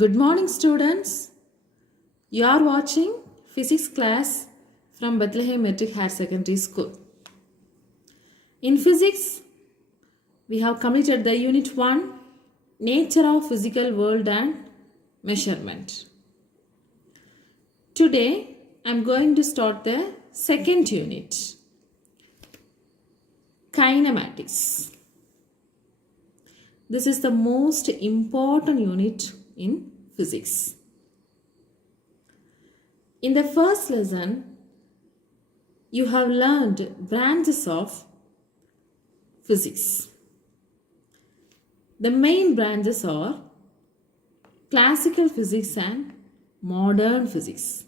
Good morning, students. You are watching physics class from Bethlahem Matriculation Higher Secondary School. In physics, we have completed the unit 1, Nature of Physical World and Measurement. Today, I am going to start the second unit, Kinematics. This is the most important unit in physics. In the first lesson, you have learned branches of physics. The main branches are classical physics and modern physics.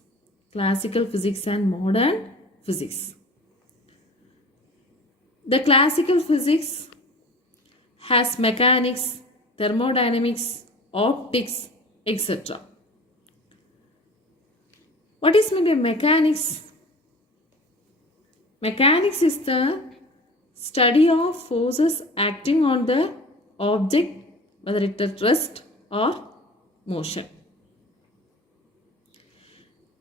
Classical physics and modern physics. The classical physics has mechanics, thermodynamics, optics, etc. What is meant by mechanics? Mechanics is the study of forces acting on the object, whether it is rest or motion.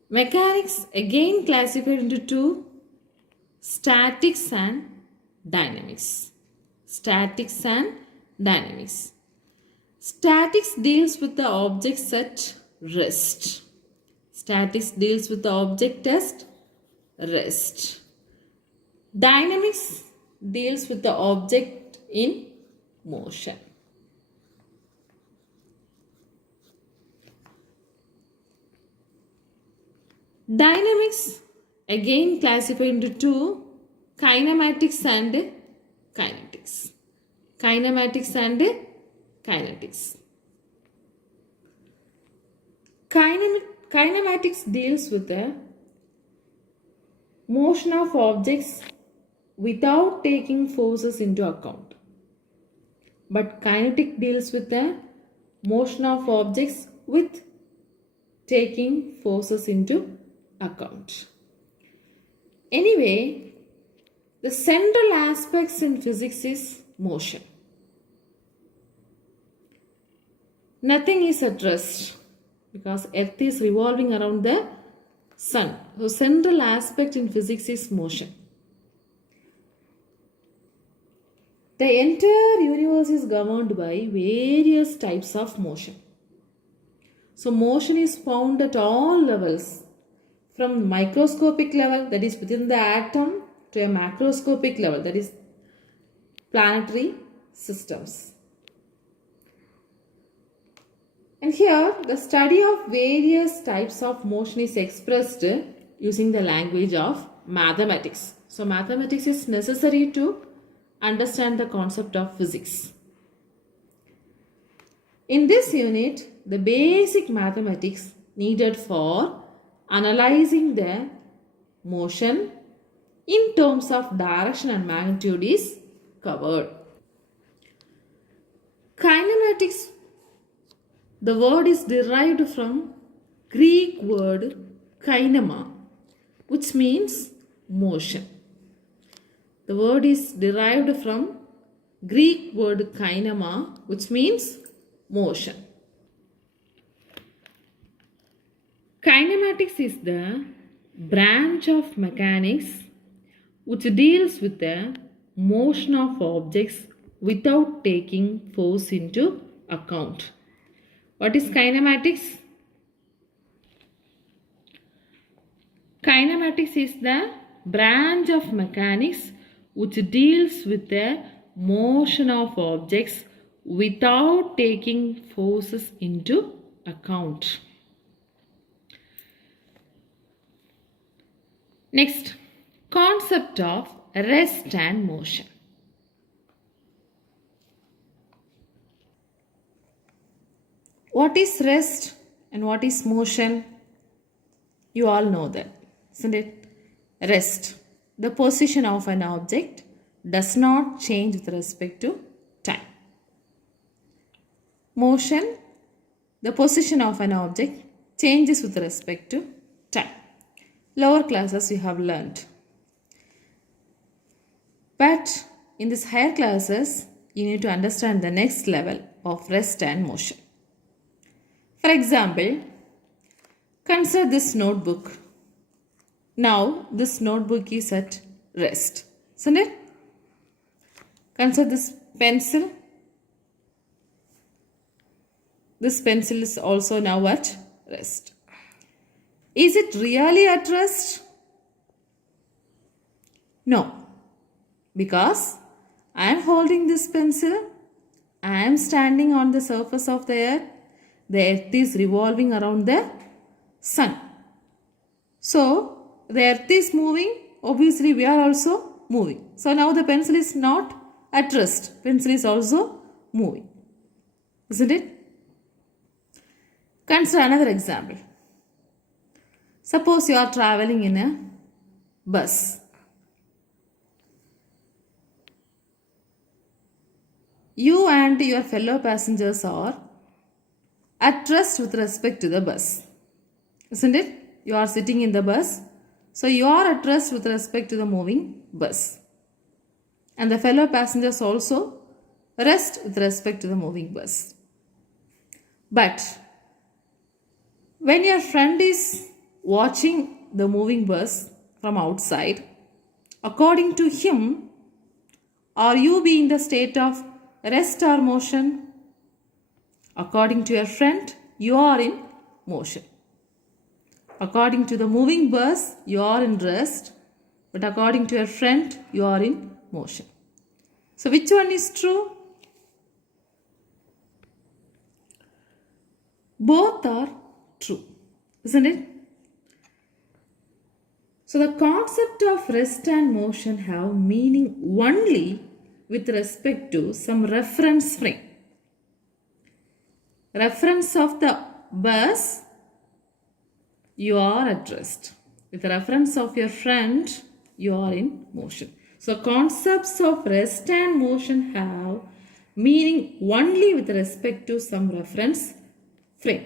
Mechanics again classified into two, statics and dynamics. Statics and dynamics. Statics deals with the objects at rest. Statics deals with the object at rest. Dynamics deals with the object in motion. Dynamics again classified into two, kinematics and kinetics. Kinematics and kinetics. Kinematics deals with the motion of objects without taking forces into account. But kinetic deals with the motion of objects with taking forces into account. Anyway, the central aspects in physics is motion. Nothing is at rest because Earth is revolving around the Sun. So, central aspect in physics is motion. The entire universe is governed by various types of motion. So, motion is found at all levels, from microscopic level, that is within the atom, to a macroscopic level, that is planetary systems. And here the study of various types of motion is expressed using the language of mathematics. So mathematics is necessary to understand the concept of physics. In this unit, the basic mathematics needed for analyzing the motion in terms of direction and magnitude is covered. Kinematics, the word is derived from Greek word kinema, which means motion. The word is derived from Greek word kinema, which means motion. Kinematics is the branch of mechanics which deals with the motion of objects without taking force into account. What is kinematics? Kinematics is the branch of mechanics which deals with the motion of objects without taking forces into account. Next, concept of rest and motion. What is rest and what is motion? You all know that, isn't it? Rest, the position of an object, does not change with respect to time. Motion, the position of an object changes with respect to time. Lower classes you have learned. But in these higher classes, you need to understand the next level of rest and motion. For example, consider this notebook. Now this notebook is at rest, isn't it? Consider this pencil. This pencil is also now at rest. Is it really at rest? No, because I am holding this pencil. I am standing on the surface of the earth. The earth is revolving around the sun. So, the earth is moving. Obviously, we are also moving. So, now the pencil is not at rest. Pencil is also moving. Isn't it? Consider another example. Suppose you are traveling in a bus. You and your fellow passengers are at rest with respect to the bus. Isn't it? You are sitting in the bus. So you are at rest with respect to the moving bus. And the fellow passengers also rest with respect to the moving bus. But when your friend is watching the moving bus from outside, according to him, are you being in the state of rest or motion? According to your friend, you are in motion. According to the moving bus, you are in rest. But according to your friend, you are in motion. So which one is true? Both are true, isn't it? So the concept of rest and motion have meaning only with respect to some reference frame. Reference of the bus, you are at rest. With the reference of your friend, you are in motion. So concepts of rest and motion have meaning only with respect to some reference frame.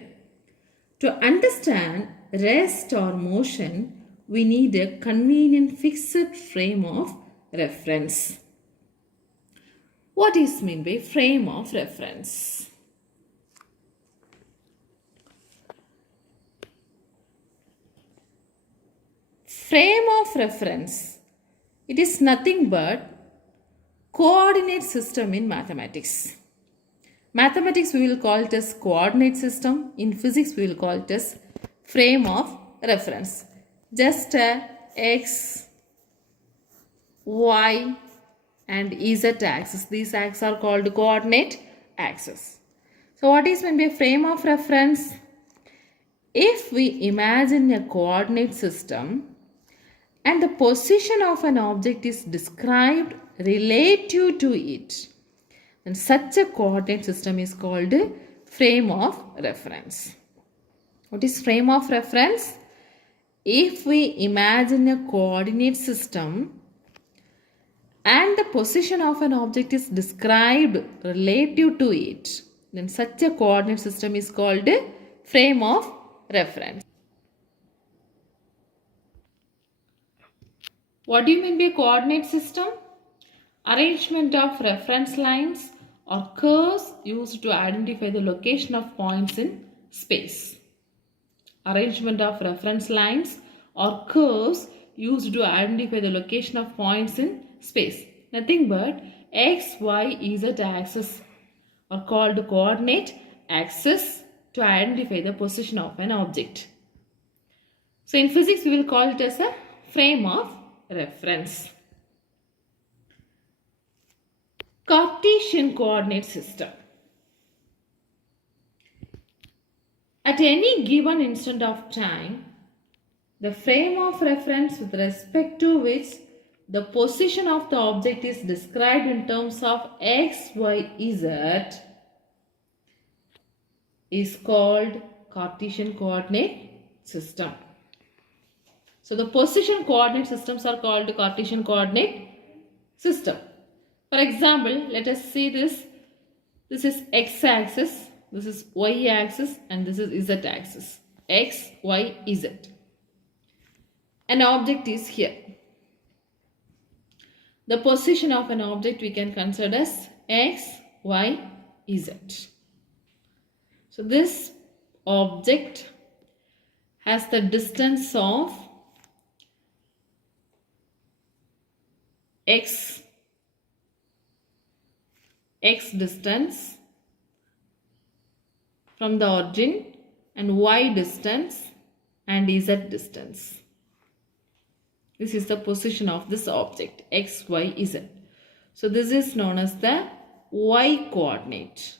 To understand rest or motion, we need a convenient fixed frame of reference. What is meant by frame of reference? Frame of reference, it is nothing but coordinate system in mathematics. Mathematics we will call it as coordinate system. In physics we will call it as frame of reference. Just a x, y and z axis. These axes are called coordinate axis. So what is meant by frame of reference? If we imagine a coordinate system and the position of an object is described relative to it, then such a coordinate system is called frame of reference. What is frame of reference? If we imagine a coordinate system and the position of an object is described relative to it, then such a coordinate system is called frame of reference. What do you mean by coordinate system? Arrangement of reference lines or curves used to identify the location of points in space. Arrangement of reference lines or curves used to identify the location of points in space. Nothing but x, y, z axis are called coordinate axis to identify the position of an object. So in physics we will call it as a frame of reference. Cartesian coordinate system. At any given instant of time, the frame of reference with respect to which the position of the object is described in terms of x, y, z is called Cartesian coordinate system. So the position coordinate systems are called Cartesian coordinate system. For example, let us see this. This is x-axis, this is y-axis and this is z-axis. X, y, z. An object is here. The position of an object we can consider as x, y, z. So this object has the distance of x distance from the origin and y distance and z distance. This is the position of this object x, y, z. So this is known as the y coordinate.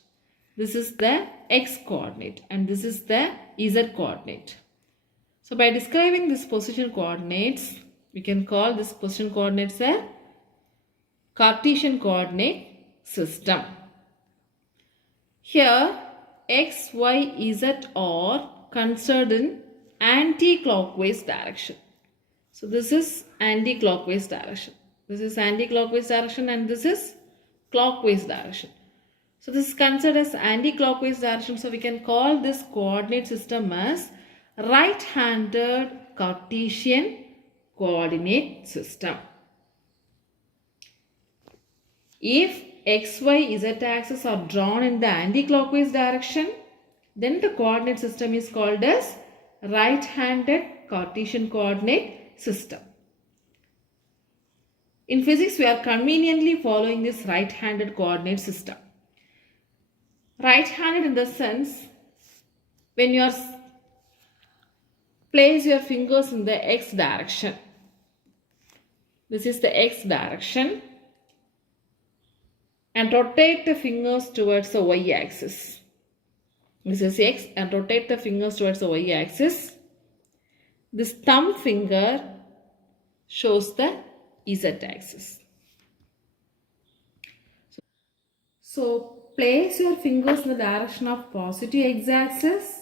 This is the x coordinate and this is the z coordinate. So by describing this position coordinates, we can call this position coordinates a Cartesian coordinate system. Here x, y, z are considered in anti-clockwise direction. So this is anti-clockwise direction. This is anti-clockwise direction and this is clockwise direction. So this is considered as anti-clockwise direction. So we can call this coordinate system as right-handed Cartesian coordinate system. If x, y, z axes are drawn in the anti-clockwise direction, then the coordinate system is called as right-handed Cartesian coordinate system. In physics, we are conveniently following this right-handed coordinate system. Right-handed in the sense, when you place your fingers in the x direction. This is the x direction. And rotate the fingers towards the y axis. This is x and rotate the fingers towards the y axis. This thumb finger shows the z axis. So place your fingers in the direction of positive x axis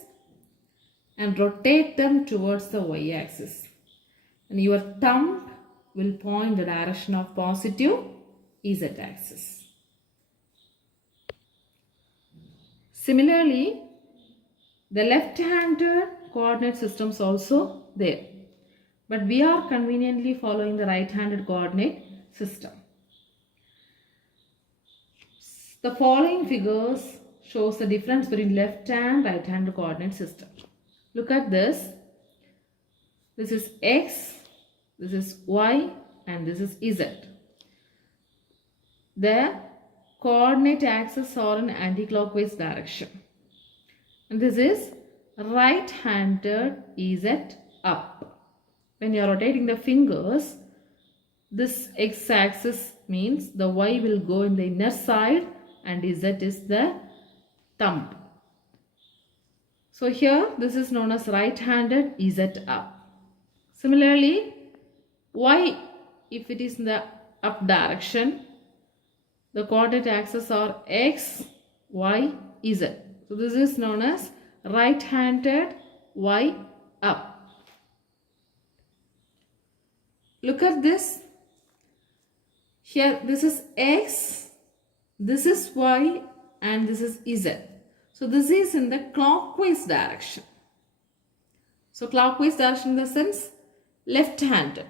and rotate them towards the y axis. And your thumb will point the direction of positive z axis. Similarly, the left-handed coordinate system is also there. But we are conveniently following the right-handed coordinate system. The following figures shows the difference between left and right-handed coordinate system. Look at this. This is x, this is y, and this is z. The coordinate axes are in anti-clockwise direction. And this is right-handed z up. When you are rotating the fingers, this x-axis means the y will go in the inner side and z is the thumb. So here this is known as right-handed z up. Similarly, y, if it is in the up direction, the coordinate axes are x, y, z. So this is known as right-handed y up. Look at this. Here this is x, this is y, and this is z. So this is in the clockwise direction. So clockwise direction in the sense left-handed.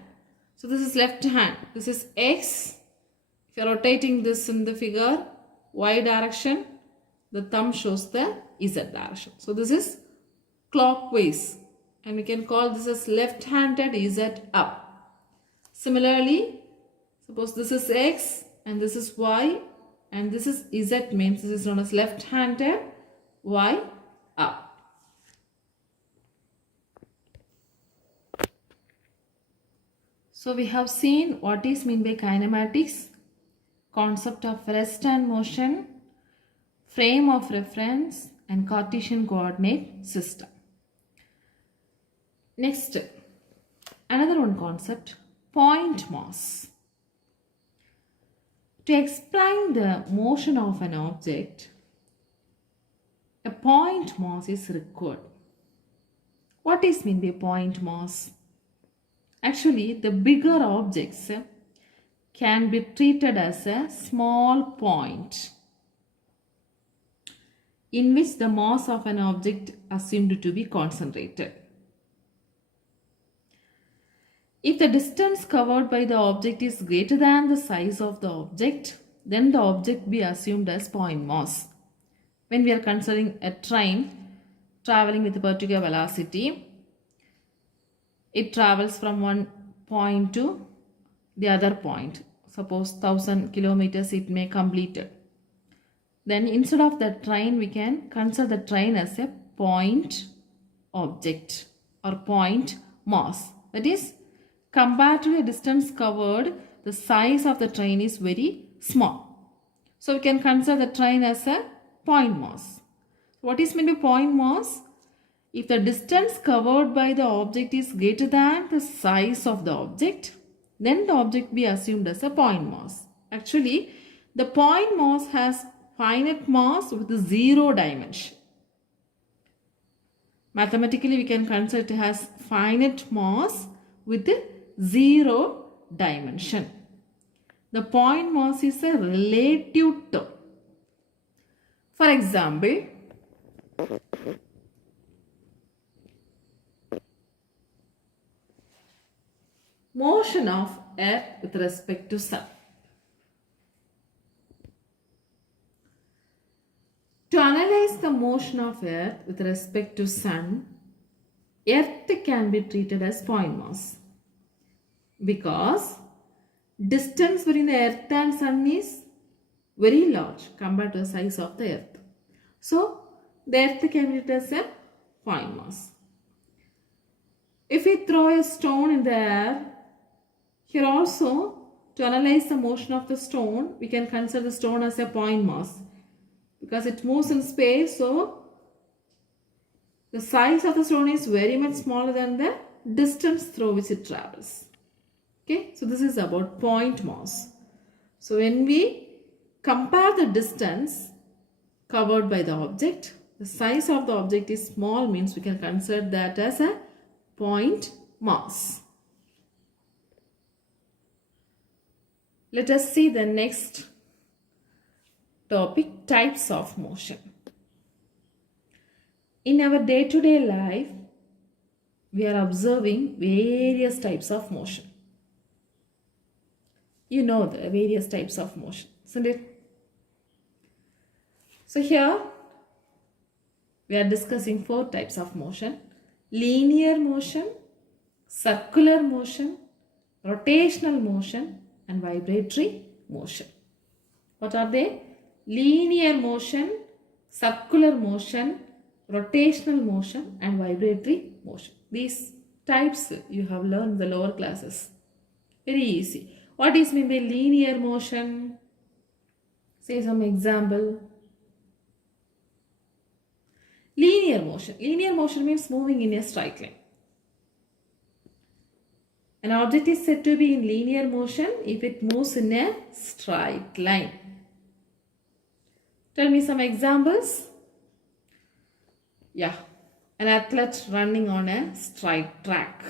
So this is left hand. This is x. If you are rotating this in the figure, y direction, the thumb shows the z direction. So this is clockwise and we can call this as left-handed z up. Similarly, suppose this is x and this is y and this is z, means this is known as left-handed y up. So we have seen what is meant by kinematics, concept of rest and motion, frame of reference, and Cartesian coordinate system. Next, another one concept, point mass. To explain the motion of an object, a point mass is required. What is meant by point mass? Actually, the bigger objects can be treated as a small point in which the mass of an object assumed to be concentrated. If the distance covered by the object is greater than the size of the object, then the object be assumed as point mass. When we are considering a train traveling with a particular velocity. It travels from one point to the other point. Suppose 1000 kilometers it may complete it. Then instead of the train, we can consider the train as a point object or point mass. That is, compared to the distance covered, the size of the train is very small. So we can consider the train as a point mass. What is meant by point mass? If the distance covered by the object is greater than the size of the object, then the object be assumed as a point mass. Actually, the point mass has finite mass with 0 dimension. Mathematically, we can consider it as finite mass with 0 dimension. The point mass is a relative term. For example, motion of Earth with respect to Sun. To analyze the motion of Earth with respect to Sun, Earth can be treated as point mass because distance between the Earth and Sun is very large compared to the size of the Earth. So, the Earth can be treated as a point mass. If we throw a stone in the air, here also, to analyze the motion of the stone, we can consider the stone as a point mass because it moves in space. So, the size of the stone is very much smaller than the distance through which it travels. Okay, so this is about point mass. So, when we compare the distance covered by the object, the size of the object is small, means we can consider that as a point mass. Let us see the next topic, types of motion. In our day-to-day life, we are observing various types of motion. You know the various types of motion, isn't it? So here, we are discussing 4 types of motion. Linear motion, circular motion, rotational motion, and vibratory motion. What are they? Linear motion, circular motion, rotational motion, and vibratory motion. These types you have learned in the lower classes. Very easy. What is meant by linear motion? Say some example. Linear motion. Linear motion means moving in a straight line. An object is said to be in linear motion if it moves in a straight line. Tell me some examples. Yeah, an athlete running on a straight track.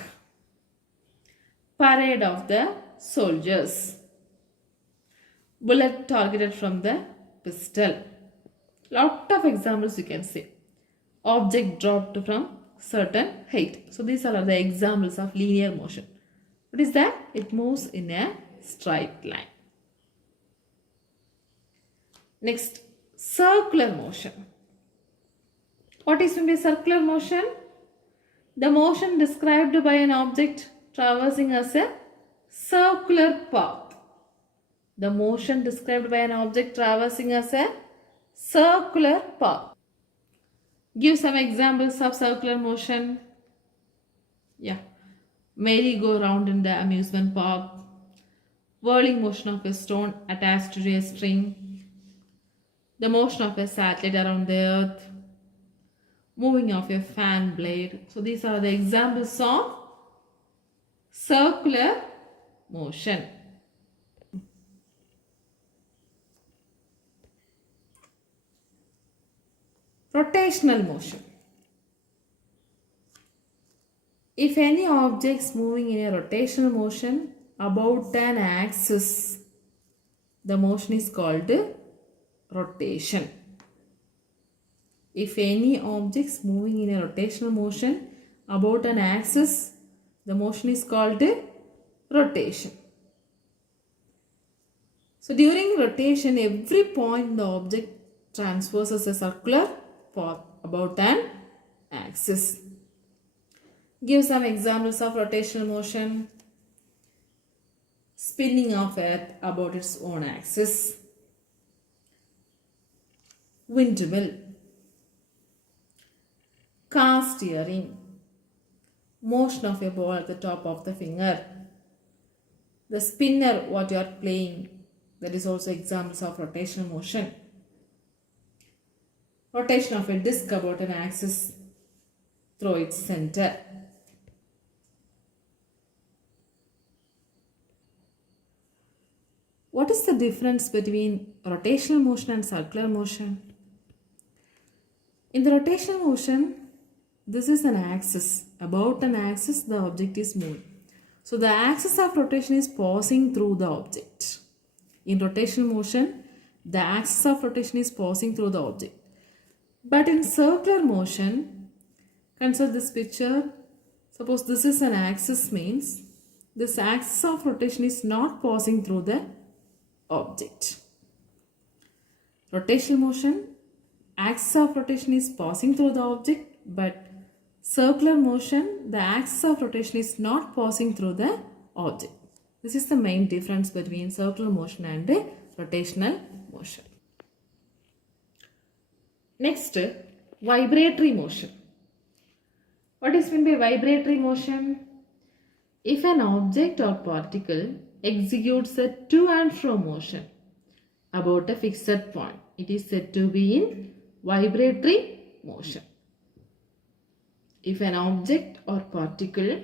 Parade of the soldiers. Bullet targeted from the pistol. Lot of examples you can say. Object dropped from certain height. So these are the examples of linear motion. What is that? It moves in a straight line. Next, circular motion. What is meant by circular motion? The motion described by an object traversing as a circular path. The motion described by an object traversing as a circular path. Give some examples of circular motion. Yeah. Merry-go-round in the amusement park, whirling motion of a stone attached to a string, the motion of a satellite around the earth, moving of a fan blade. So these are the examples of circular motion. Rotational motion. If any object is moving in a rotational motion about an axis, the motion is called rotation. If any object is moving in a rotational motion about an axis, the motion is called rotation. So during rotation, every point the object transverses a circular path about an axis. Give some examples of rotational motion. Spinning of earth about its own axis. Windmill. Car steering. Motion of a ball at the top of the finger. The spinner what you are playing, that is also examples of rotational motion. Rotation of a disc about an axis through its center. What is the difference between rotational motion and circular motion? In the rotational motion, this is an axis. About an axis, the object is moving. So the axis of rotation is passing through the object. In rotational motion, the axis of rotation is passing through the object. But in circular motion, consider this picture. Suppose this is an axis, means this axis of rotation is not passing through the object. Rotational motion, axis of rotation is passing through the object, but circular motion, the axis of rotation is not passing through the object. This is the main difference between circular motion and rotational motion. Next, vibratory motion. What is meant by vibratory motion? If an object or particle executes a to and fro motion about a fixed point, it is said to be in vibratory motion. If an object or particle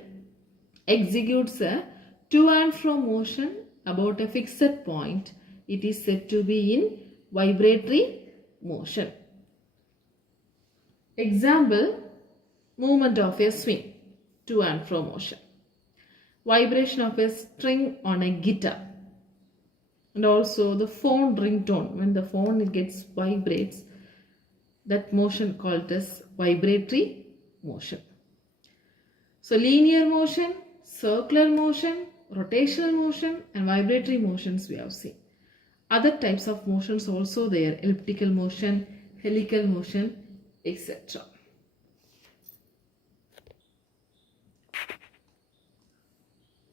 executes a to and fro motion about a fixed point, it is said to be in vibratory motion. Example, movement of a swing, to and fro motion. Vibration of a string on a guitar. And also the phone ringtone, when the phone vibrates, that motion called as vibratory motion. So linear motion, circular motion, rotational motion and vibratory motions we have seen. Other types of motions also there, elliptical motion, helical motion, etc.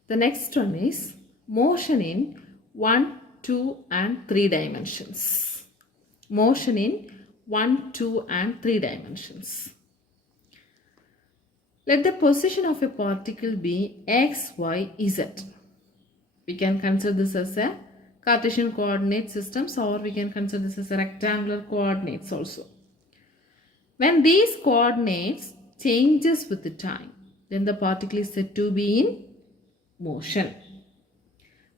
The next one is motion in 1, 2 and 3 dimensions. Motion in 1, 2 and 3 dimensions. Let the position of a particle be x, y, z. We can consider this as a Cartesian coordinate systems, or we can consider this as a rectangular coordinates also. When these coordinates changes with the time, then the particle is said to be in motion.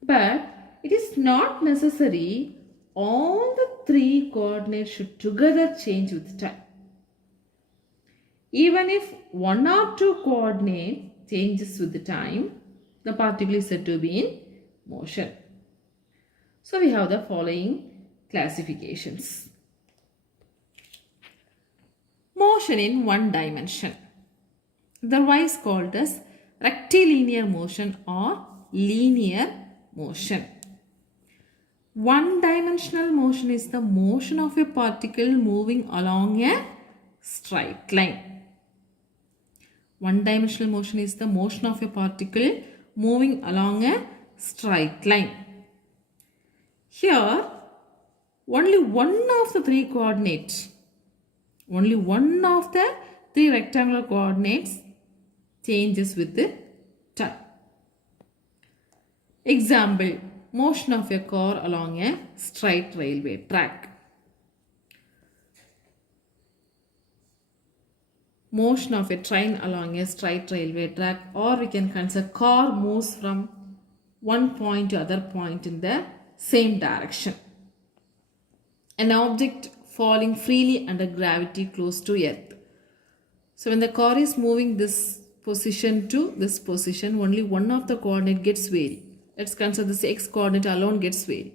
But it is not necessary all the 3 coordinates should together change with time. Even if 1 or 2 coordinate changes with the time, the particle is said to be in motion. So we have the following classifications. Motion in 1 dimension, otherwise called as rectilinear motion or linear motion. One-dimensional motion is the motion of a particle moving along a straight line. One-dimensional motion is the motion of a particle moving along a straight line. Here, only one of the 3 coordinates, only one of the 3 rectangular coordinates changes with the time. Example, motion of a car along a straight railway track. Motion of a train along a straight railway track, or we can consider car moves from one point to other point in the same direction. An object falling freely under gravity close to earth. So when the car is moving this position to this position, only one of the coordinate gets varied. Let's consider this x coordinate alone gets varied.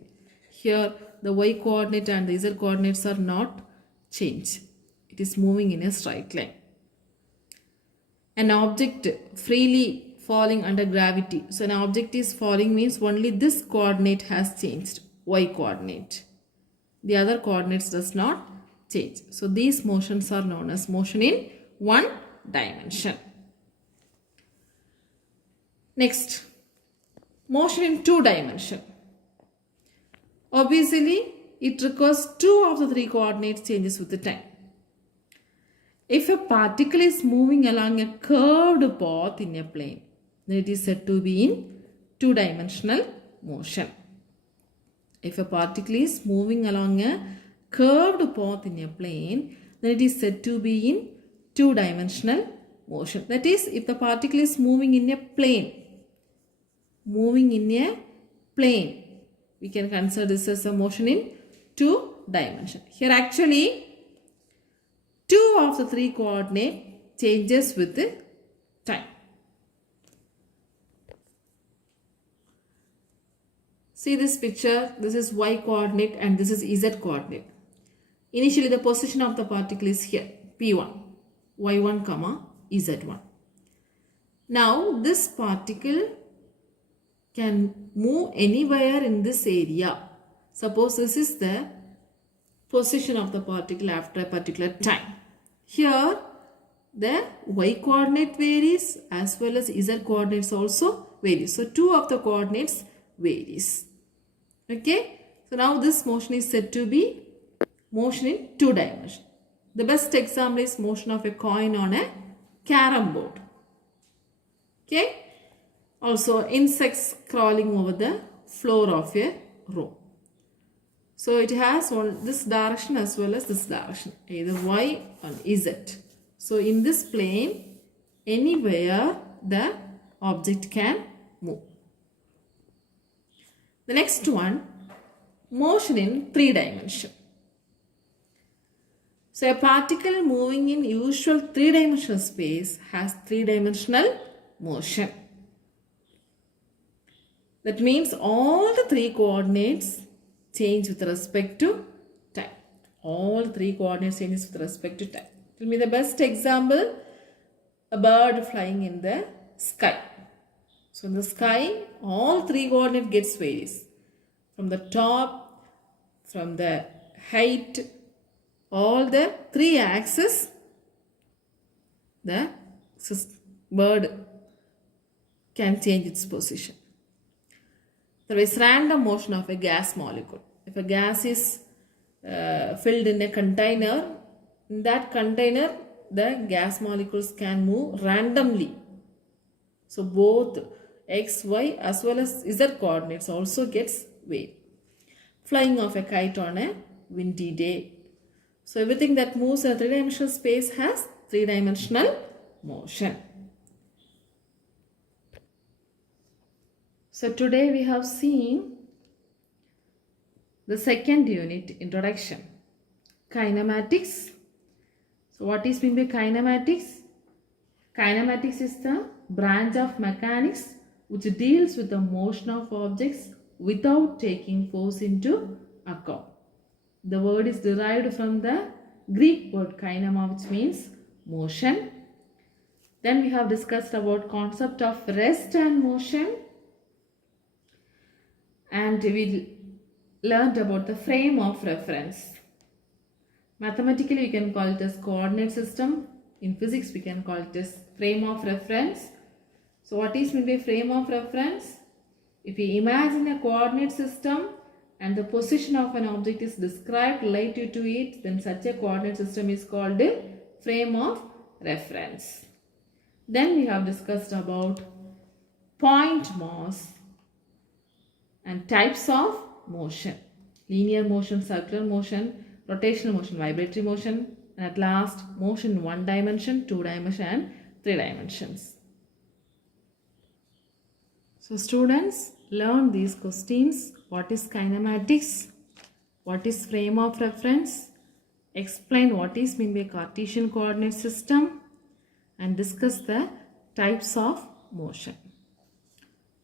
Here the y coordinate and the z coordinates are not changed. It is moving in a straight line. An object freely falling under gravity. So an object is falling means only this coordinate has changed, y coordinate. The other coordinates does not change. So these motions are known as motion in 1 dimension. Next, motion in 2 dimension. Obviously, it requires 2 of the 3 coordinates changes with the time. If a particle is moving along a curved path in a plane, then it is said to be in 2-dimensional motion. If a particle is moving along a curved path in a plane, then it is said to be in 2-dimensional motion. That is, if the particle is moving in a plane, we can consider this as a motion in 2 dimension. Here actually 2 of the 3 coordinate changes with the time. See this picture, this is y coordinate and this is z coordinate. Initially the position of the particle is here, p1, y1 comma z1. Now this particle can move anywhere in this area. Suppose this is the position of the particle after a particular time. Here the y coordinate varies as well as z coordinates also varies. So 2 of the coordinates varies. Okay. So now this motion is said to be motion in 2 dimension. The best example is motion of a coin on a carom board. Okay. Also insects crawling over the floor of a room. So it has this direction as well as this direction, either y or z. So in this plane, anywhere the object can move. The next one, motion in 3 dimension. So a particle moving in usual 3-dimensional space has 3-dimensional motion. That means all the 3 coordinates change with respect to time. All 3 coordinates changes with respect to time. Tell me the best example, a bird flying in the sky. So in the sky, all 3 coordinate gets varies. From the top, from the height, all the 3 axes, the bird can change its position. There is random motion of a gas molecule. If a gas is filled in a container, in that container the gas molecules can move randomly. So both x, y as well as z coordinates also gets varied. Flying of a kite on a windy day. So everything that moves in a 3-dimensional space has 3-dimensional motion. So today we have seen the second unit, introduction, kinematics. So what is meant by kinematics? Kinematics is the branch of mechanics which deals with the motion of objects without taking force into account. The word is derived from the Greek word kinema, which means motion. Then we have discussed about concept of rest and motion. And we learned about the frame of reference. Mathematically, we can call it as coordinate system. In physics, we can call it as frame of reference. So, what is meant by frame of reference? If we imagine a coordinate system and the position of an object is described relative to it, then such a coordinate system is called a frame of reference. Then we have discussed about point mass and types of motion: linear motion, circular motion, rotational motion, vibratory motion, and at last motion in 1 dimension, 2 dimension and 3 dimensions. So students, learn these questions. What is kinematics? What is frame of reference? Explain what is meant by Cartesian coordinate system and discuss the types of motion.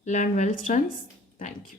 Learn well, students. Thank you.